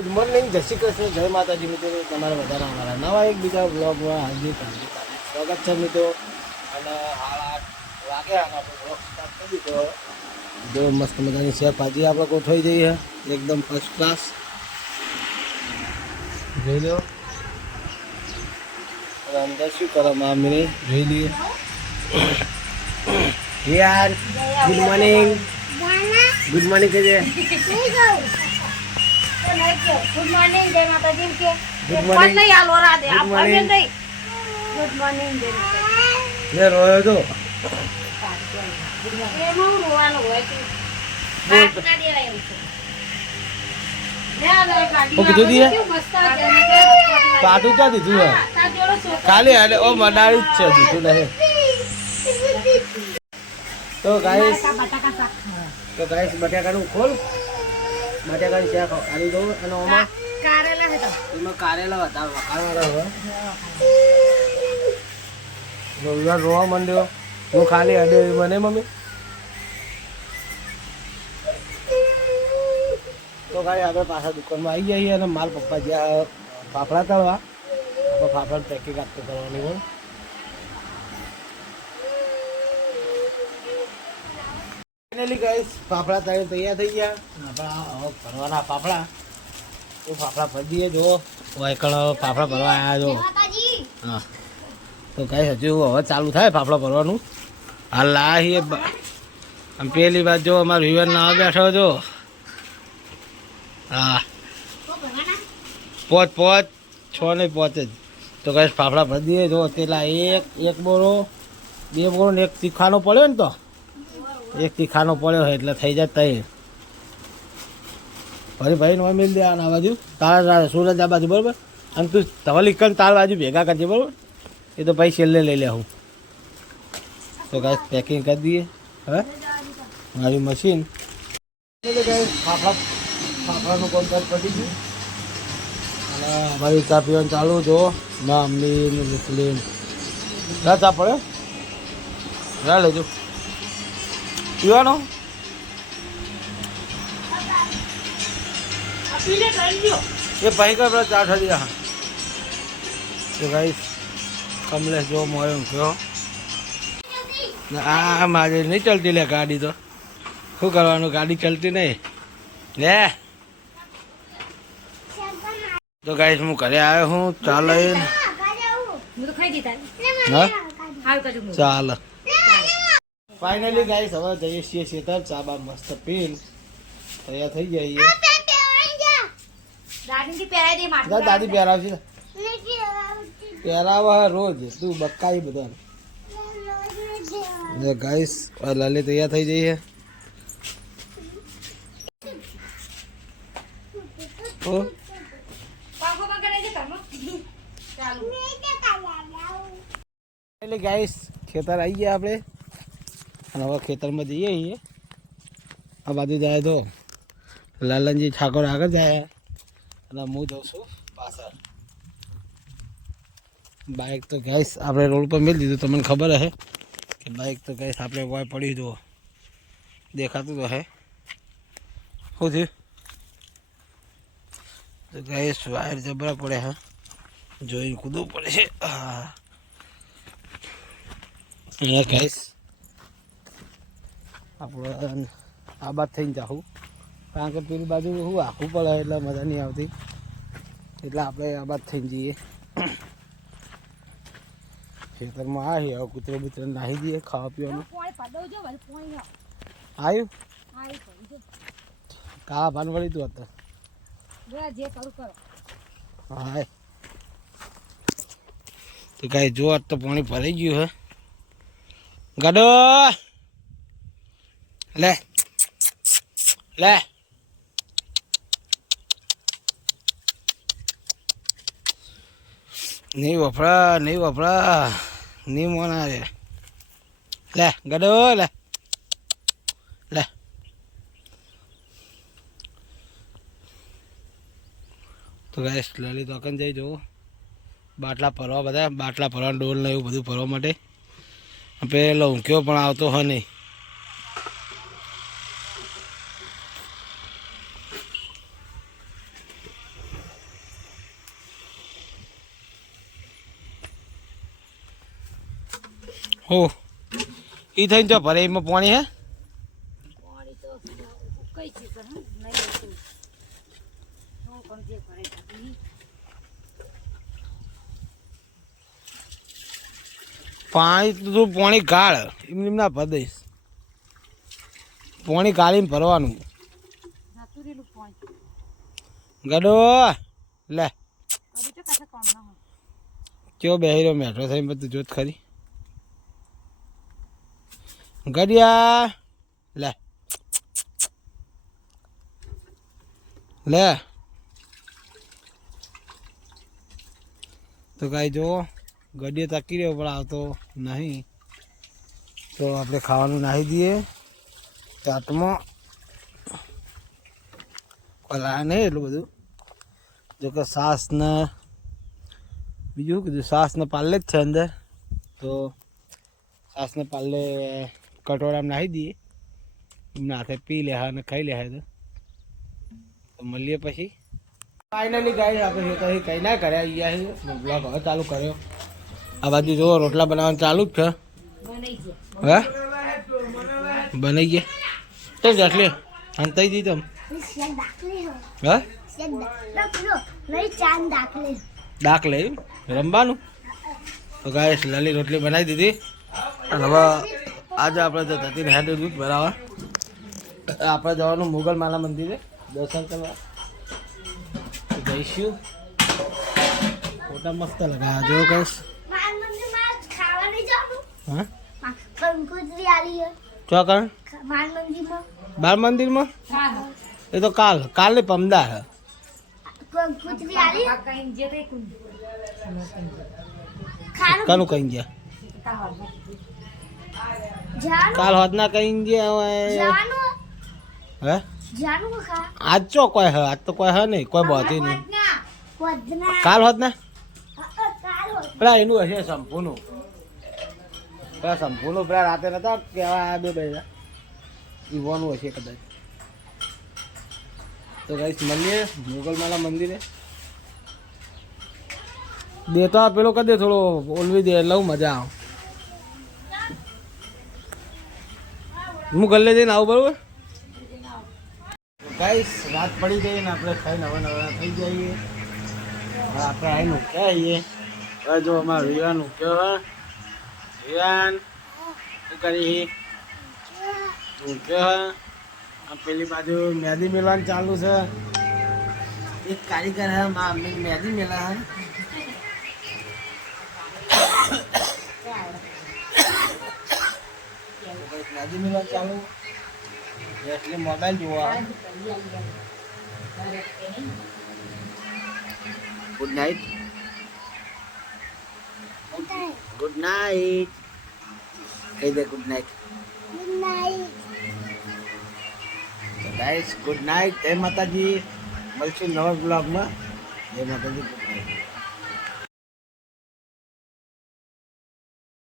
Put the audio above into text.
Good morning, જય શ્રી કૃષ્ણ, જય માતાજી મિત્રો. તમારા બધાના અમારા નવા એક બીજા બ્લોગમાં હાર્દિક સ્વાગત છે મિત્રો. અને હાલ 8 વાગ્યા અને આપણે બ્લોગ સ્ટાર્ટ કરી દીધો. જો મસ્ત મજાની શેફ ભાજી આપણે ગોઠવાઈ જઈએ એકદમ ફર્સ્ટ ક્લાસ. જોઈ લો અંદર શું કરો મામી જોઈ લઈએ. યાર ગુડ મોર્નિંગ, ગુડ મોર્નિંગ કહેજે. गुड मॉर्निंग जय माता दी के गुड मॉर्निंग नहीं आलो रा दे आप morning. अभी नहीं गुड मॉर्निंग जय माता ये रोयो तो ये मो रोવાનો હોય કે બાત કાઢી રહ્યો છે લે આ ગાડી ઓ કીધું દીએ મસ્ત છે પાટું ક્યાં દીધું હે તા જોડો છોકરો ખાલી હાલે ઓ મડાડી જ છે દીધું નહીં. તો ગાઈસ બટાકાનું ખોલ, બટાકાની શાક આલી દઉં અને ઓમાં કારેલા હે તો એમાં કારેલા હતા વખાણવાળા હવે રોવિવાર રોવા માંડ્યો. હું ખાલી અડ્યો એ બને મમ્મી. તો ગાઈ આપણે પાછા દુકાનમાં આવી જઈએ અને માલ પપ્પા જ્યાં ફાફડા તળવા આપણે ફાફડા પેકિંગ આપતો કરવાની હોય. ફાઇનલી ગાઈસ ફાફડા તળીને તૈયાર થઈ ગયા. આપણા ભરવાના ફાફડા તો ફાફડા ભરી દઈએ. જો વાયકણ ફાફડા ભરવા આવ્યા જો. હા તો ગાઈસ હજુ હવે ચાલુ થાય ફાફડા ભરવાનું. હાલ લાહીએ પેલી વાત જો અમારા વિવર ના બેઠો જો. હા પોચ 6 ને 5 જ. તો ગાઈસ ફાફડા ભરી દઈએ. જો તેલા એક બોરો 2 બોરો ને 1 તીખાનો પડ્યો ને તો 1 તીખાનો પડ્યો હોય એટલે થઈ જાય તઈ ફરી ભાઈ નો મિલ દે આ બાજુ તારા સુરજ આ બાજુ બરાબર. અને તું ધવલ ઇકન તાર બાજુ ભેગા કરજે બરાબર. એ તો ભાઈ છેલ્લે લઈ લે હું. તો ગાઈસ પેકિંગ કરી દઈએ હવે મારી મશીન. ફાફડાનું કોન્ટ્રાક્ટ પડી ગયું અને અમારી ચા પીવાનું ચાલુ. જો મમ્મી મુસ્લિમ ચા પડે ના લેજો પીવાનો. એ ભાઈ કા પેલા ચા ઠરી હા. તો ગાઈસ કમલેશ જો મોયો કયો આ મારે નહીં ચાલતી લે ગાડી. તો શું કરવાનું, ગાડી ચાલતી નહીં લે. તો ગાઈસ હું ઘરે આવ્યો હું ચા લઈને. હા ચાલ ફાઇનલી ગાઈસ હવે જઈએ છીએ ખેતર. ચા બા મસ્ત પીન તૈયાર થઈ જઈએ. દાદી પહેરાવશે પહેરાવા રોજ તું બકાઈ બધા. ગાઈસ લાલી તૈયાર થઈ જઈએ. એટલે ગાઈસ ખેતર આવી ગયા આપણે અને હવે ખેતરમાં જઈએ. છીએ આ બાજુ જાય તો લાલનજી ઠાકોર આગળ જાય અને હું જાઉં છું પાછળ. બાઇક તો ગાઈસ આપણે રોડ પર મેળ દીધું. તમને ખબર હશે કે બાઇક તો ગાઈસ આપણે વાય પડી જુઓ દેખાતું તો હે. શું થયું તો ગાઈસ વાયર જબરા પડે હા જોઈને કૂદવું પડે છે. હા અહીંયા ગાઈસ આપણે આ બાદ થઈને જાઉં કારણ કે પેલી બાજુ શું આખું પડે એટલે મજા નહીં આવતી એટલે આપણે આ બાદ થઈને જઈએ. ખેતરમાં આવી હવે કૂતરો બૂતરો નાહી દઈએ ખાવા પીવાનું. આવ્યું કા ભાન વળી તું અત્યારે હા તો કાંઈ જો તો પાણી ભરાઈ ગયું હે. ગાડો લે લે નહીં વફડા નહીં મોના રે. લે ગાડો લે લે. તો ગાઈસ લલિત અકન જઈ જવું બાટલા ભરવા, બધા બાટલા ભરવા, ડોલ ને એવું બધું ભરવા માટે. પેલો ઊંઘ્યો પણ આવતો હોય નહીં. હો ઈ થઈને જો ભરે એમાં પાણી હે પાણી તો કઈ છે સર નહીં હતું હું પણ જે ભરે હતી પાણી તો તું પાણી ગાળ એમ ના ભરીશ પાણી ગાળીને ભરવાનું નાતું રેલું પાણી ગડો લે કદી તો કશે કામ ના હોય કેવો બેહીરો મેઠો થઈને બધું જોત ખરી ગડિયા લે લે તો કાંઈ જો ગડીએ તાકી રહ્યો પણ આવતો નહીં તો આપણે ખાવાનું નાહી દઈએ ચાટમાં લાયા નહીં એટલું બધું જો કે સાસ ને બીજું શું કીધું સાસ ને પાર્લે જ છે અંદર તો સાસ ને પાર્લે કટોરામાં નાખી દઈએ એમના હાથે પી લે અને ખાઈ લે તો મળીએ પછી ફાઇનલી ગાય આપણે કંઈ કંઈ ના કર્યા અહીંયા બ્લોગ હવે ચાલુ કર્યો આ બાજુ જો રોટલા બનાવવાનું ચાલુ જ છે હે બની ગયા કેમ જાટલે હંતાઈ દી તમ હે દાખલે રમવાનું તો ગાય લાલી રોટલી બનાવી દીધી અને હવે આજે આપણે તો ધતીને હેડ દૂધ ભરાવા આપણે જવાનું મુગલ માલા મંદિરે દર્શન કરવા જઈશું ફોટા મસ્ત લગાવ્યા જો કઈશ હા ચોકણ બાર મંદિરમાં એ તો કાલે પમદાર હે કાનું કઈ ગયા કાલ હોત ના કઈ ગયા હે આજ ચો કોઈ હે આજ તો કોઈ હે નહીં કોઈ બહોતી નહીં કાલ હોત ને પેલા એનું હશે સંપૂર્ણ પેલા સંપૂર્ણ પેલા રાતે નતા કેવા બે બેજા ઈવાનું હશે કદાચ તો ગાઈસ મળીએ મુગલમાલા મંદિરે દેતો પેલો કરી દે થોડો ઓલવી દે એટલે મજા આવે હું ગલ્લે જઈને આવું બરોબર ગાઈસ રાત પડી ગઈ ને આપણે ખાઈને નવા નવા થઈ જઈએ હવે આપણે આવીને ઉઠ્યા આવીએ હવે જો અમારે વિવાન ઉઠ્યો હે વિવાન શું કરી ઉઠ્યો હે પેલી બાજુ મહેંદી મેળવાનું ચાલુ છે એક કારીગર હે મહેંદી મેળા હે મહેંદી મેળવાનું ચાલુ એટલે મોબાઈલ જોવા ગુડ નાઇટ ગુડ નાઇટ કહી દે good night guys good night જય માતાજી મળશું નવા બ્લોગમાં જય માતાજી ગુડ નાઇટ